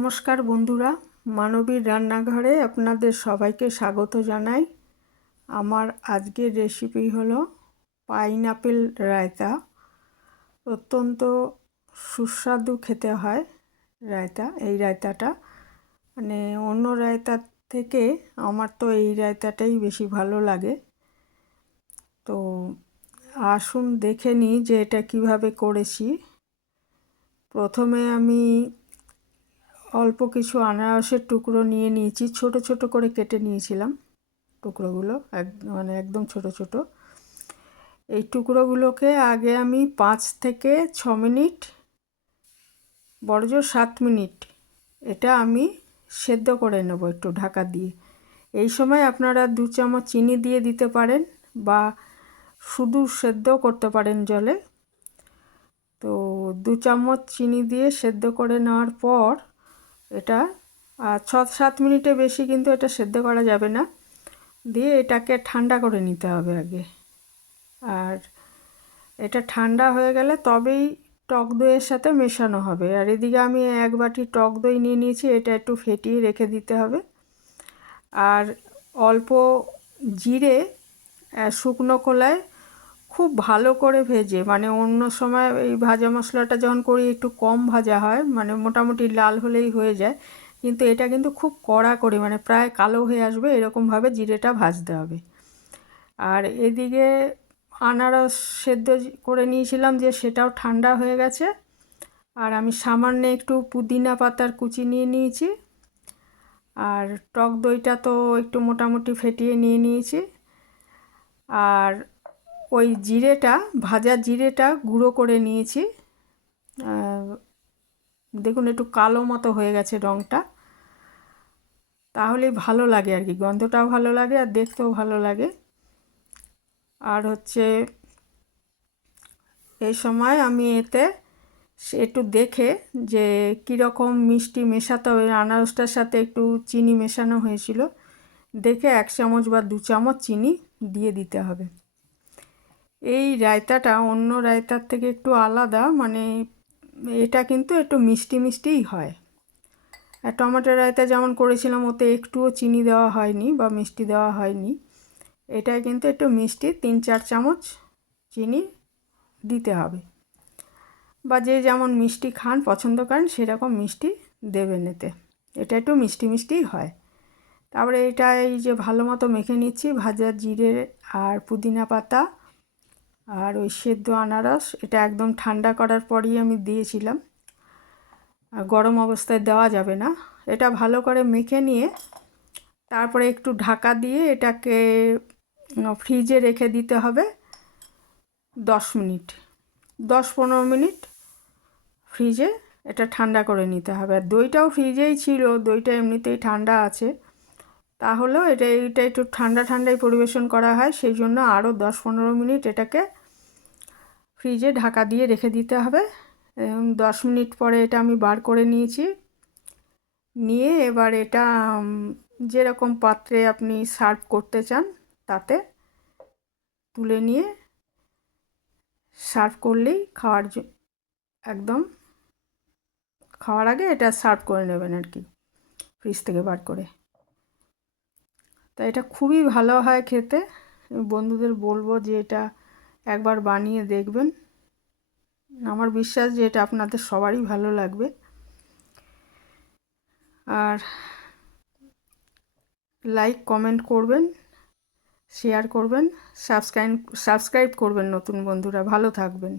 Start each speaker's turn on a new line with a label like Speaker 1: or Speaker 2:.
Speaker 1: নমস্কার বন্ধুরা, মানবীর রান্নাঘরে আপনাদের সবাইকে স্বাগত জানাই। আমার আজকের রেসিপি হলো পাইনাপেল রায়তা। অত্যন্ত সুস্বাদু খেতে হয় রায়তা, এই রায়তাটা। মানে অন্য রায়তার থেকে আমার তো এই রায়তাটাই বেশি ভালো লাগে। তো আসুন দেখে নিই যে এটা কীভাবে করেছি। প্রথমে আমি অল্প কিছু আনারসের টুকরো নিয়ে নিয়েছি। ছোট ছোট করে কেটে নিয়েছিলাম টুকরোগুলো, এক মানে একদম ছোট ছোট। এই টুকরোগুলোকে আগে আমি পাঁচ থেকে ছ মিনিট বড়জোর সাত মিনিট এটা আমি সেদ্ধ করে নেব একটু ঢাকা দিয়ে। এই সময় আপনারা দু চামচ চিনি দিয়ে দিতে পারেন বা শুধু সেদ্ধ করতে পারেন জলে। তো দু চামচ চিনি দিয়ে সেদ্ধ করে নেওয়ার পর এটা। ছ সাত মিনিটে বেশি কিন্তু এটা সেদ্ধ করা যাবে না। দিয়ে এটাকে ঠান্ডা করে নিতে হবে আগে। আর এটা ঠান্ডা হয়ে গেলে তবেই টক দইয়ের সাথে মেশানো হবে। আর এদিকে আমি এক বাটি টক দই নিয়ে নিয়েছি, এটা একটু ফেটিয়ে রেখে দিতে হবে। আর অল্প জিরে শুকনো কলায় খুব ভালো করে ভেজে মানে অন্য সময় এই ভাজা মশলাটা যখন করি একটু কম ভাজা হয় মানে মোটামুটি লাল হলেই হয়ে যায়, কিন্তু এটা কিন্তু খুব কড়া করে মানে প্রায় কালো হয়ে আসবে, এরকমভাবে জিরেটা ভাজতে হবে। আর এদিকে আনারস সেদ্ধ করে নিয়েছিলাম যে সেটাও ঠান্ডা হয়ে গেছে, আর আমি সামান্য একটু পুদিনা পাতার কুচি নিয়ে নিয়েছি, আর টক দইটা তো একটু মোটামুটি ফেটিয়ে নিয়ে নিয়েছি, আর ওই জিরেটা, ভাজা জিরেটা গুঁড়ো করে নিয়েছি। দেখুন, একটু কালো মতো হয়ে গেছে রঙটা তাহলে ভালো লাগে আর কি, গন্ধটাও ভালো লাগে আর দেখতেও ভালো লাগে। আর হচ্ছে এই সময় আমি এতে একটু দেখে যে কীরকম মিষ্টি মেশাতে হবে আনারসটার সাথে একটু চিনি মেশানো হয়েছিল। দেখে এক চামচ বা দু চামচ চিনি দিয়ে দিতে হবে। এই রায়তাটা অন্য রায়তার থেকে একটু আলাদা মানে এটা কিন্তু একটু মিষ্টি মিষ্টিই হয়। আর টমেটো রায়তা যেমন করেছিলাম, ওতে একটুও চিনি দেওয়া হয়নি বা মিষ্টি দেওয়া হয়নি। এটায় কিন্তু একটু মিষ্টি, তিন চার চামচ চিনি দিতে হবে। বা যে যেমন মিষ্টি খান, পছন্দ করেন, সেরকম মিষ্টি দেবেন এতে। এটা একটু মিষ্টি মিষ্টিই হয়। তারপরে এটা এই যে ভালো মতো মেখে নিচ্ছি, ভাজা জিরে আর পুদিনা পাতা আর ওই সেদ্ধ আনারস, এটা একদম ঠান্ডা করার পরই আমি দিয়েছিলাম। গরম অবস্থায় দেওয়া যাবে না। এটা ভালো করে মেখে নিয়ে তারপরে একটু ঢাকা দিয়ে এটাকে ফ্রিজে রেখে দিতে হবে দশ মিনিট। দশ পনেরো মিনিট ফ্রিজে এটা ঠান্ডা করে নিতে হবে। আর দইটাও ফ্রিজেই ছিল, দইটা এমনিতেই ঠান্ডা আছে। তাহলেও এটা, এইটা একটু ঠান্ডা ঠান্ডায় পরিবেশন করা হয়, সেই জন্য আরও দশ পনেরো মিনিট এটাকে ফ্রিজে ঢাকা দিয়ে রেখে দিতে হবে। এবং দশ মিনিট পরে এটা আমি বার করে নিয়েছি। নিয়ে এবার এটা যেরকম পাত্রে আপনি সার্ভ করতে চান তাতে তুলে নিয়ে সার্ভ করলেই খাওয়ার একদম খাওয়ার আগে এটা সার্ভ করে নেবেন আর কি, ফ্রিজ থেকে বার করে। তা এটা খুবই ভালো হয় খেতে। বন্ধুদের বলব যে এটা একবার বানিয়ে দেখবেন। আমার বিশ্বাস যে এটা আপনাদের সবারই ভালো লাগবে। আর লাইক, কমেন্ট করবেন, শেয়ার করবেন, সাবস্ক্রাইব সাবস্ক্রাইব করবেন নতুন বন্ধুরা। ভালো থাকবেন।